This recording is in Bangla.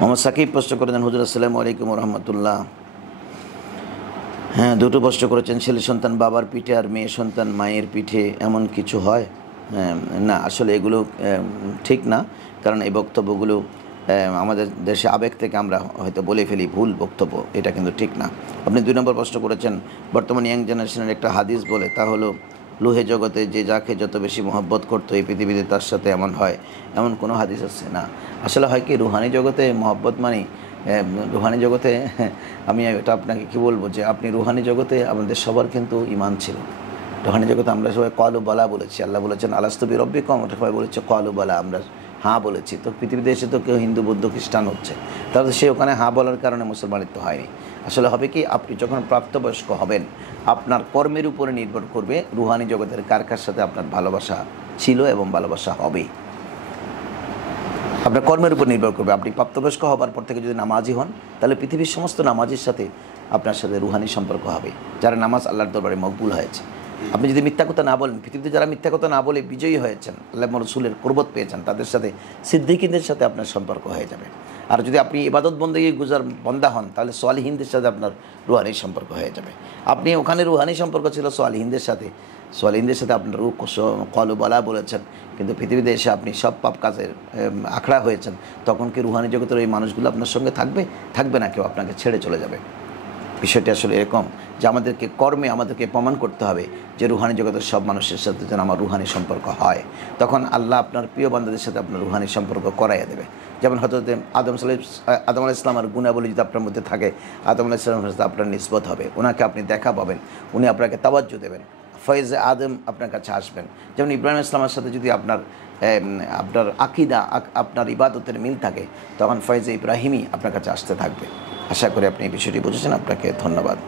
মোহাম্মদ সাকিব প্রশ্ন করেছেন, হুজুর আসসালামু আলাইকুম রহমতুল্লাহ। হ্যাঁ, দুটো প্রশ্ন করেছেন। ছেলে সন্তান বাবার পিঠে আর মেয়ে সন্তান মায়ের পিঠে, এমন কিছু হয়? না, আসলে এগুলো ঠিক না। কারণ এই বক্তব্যগুলো আমাদের দেশে আবেগ থেকে আমরা হয়তো বলে ফেলি, ভুল বক্তব্য, এটা কিন্তু ঠিক না। আপনি 2 নম্বর প্রশ্ন করেছেন, বর্তমান ইয়াং জেনারেশনের একটা হাদিস বলে, তা হলো লোহে জগতে যে যাকে যত বেশি মহব্বত করতো এই পৃথিবীতে তার সাথে এমন হয়, এমন কোনো হাদিস আছে না। আসলে হয় কি, রুহানি জগতে মহব্বত মানে রুহানি জগতে আমি এটা আপনাকে কী বলবো, যে আপনি রুহানি জগতে আমাদের সবার কিন্তু ঈমান ছিল। রুহানি জগতে আমরা সবাই কলু বলা বলেছি। আল্লাহ বলেছেন আলাস্তু বিরব্বিকুম, আমরা সবাই বলেছে কলু বলা, আমরা হ্যাঁ বলেছি। তো পৃথিবীতে এসে তো কেউ হিন্দু বৌদ্ধ খ্রিস্টান হচ্ছে, তাহলে সে ওখানে হ্যাঁ বলার কারণে মুসলমানিত্ব হয়নি। আসলে হবে কি, আপনি যখন প্রাপ্তবয়স্ক হবেন আপনার কর্মের উপরে নির্ভর করবে রুহানি জগতের কার কার সাথে আপনার ভালোবাসা ছিল এবং ভালোবাসা হবে। আপনার কর্মের উপর নির্ভর করবে। আপনি প্রাপ্তবয়স্ক হবার পর থেকে যদি নামাজি হন, তাহলে পৃথিবীর সমস্ত নামাজির সাথে আপনার সাথে রুহানি সম্পর্ক হবে, যারা নামাজ আল্লাহর দরবারে মকবুল হয়েছে। আপনি যদি মিথ্যা কথা না বলেন, পৃথিবীতে যারা মিথ্যা কথা না বলে বিজয়ী হয়েছেন, আল্লাহ রসুলের কুরবত পেয়েছেন, তাদের সাথে সিদ্দিকীদের সাথে আপনার সম্পর্ক হয়ে যাবে। আর যদি আপনি ইবাদত বন্দেগী গুজার বন্দা হন, তাহলে সোয়ালিহিনদের সাথে আপনার রুহানি সম্পর্ক হয়ে যাবে। আপনি ওখানে রুহানি সম্পর্ক ছিল সোয়ালিহিনদের সাথে, সোয়ালিহিনদের সাথে আপনার কলু বলা বলেছেন, কিন্তু পৃথিবীতে এসে আপনি সব পাপ কাজের আখড়া হয়েছেন, তখন কি রুহানি জগতের এই মানুষগুলো আপনার সঙ্গে থাকবে? থাকবে না, কেউ আপনাকে ছেড়ে চলে যাবে। বিষয়টি আসলে এরকম যে আমাদেরকে কর্মে আমাদেরকে প্রমাণ করতে হবে যে রুহানি জগতের সব মানুষের সাথে যেন আমার রুহানি সম্পর্ক হয়। তখন আল্লাহ আপনার প্রিয় বান্দাদের সাথে আপনার রুহানি সম্পর্ক করাইয়া দেবে। যেমন হযরত আদম আলাইহিস সালামের গুণাবলী যদি আপনার মধ্যে থাকে, আদম আলাইহিস সালামের সাথে আপনার নিসবত হবে, ওনাকে আপনি দেখা পাবেন, উনি আপনাকে তাওয়াজ্জু দেবেন, ফয়েজে আদম আপনার কাছে আসবেন। যেমন ইব্রাহিম ইসলামের সাথে যদি আপনার আকিদা, আপনার ইবাদতের মিল থাকে, তখন ফয়েজে ইব্রাহিমই আপনার কাছে আসতে থাকবে। আশা করি আপনি এই বিষয়টি বুঝেছেন। আপনাকে ধন্যবাদ।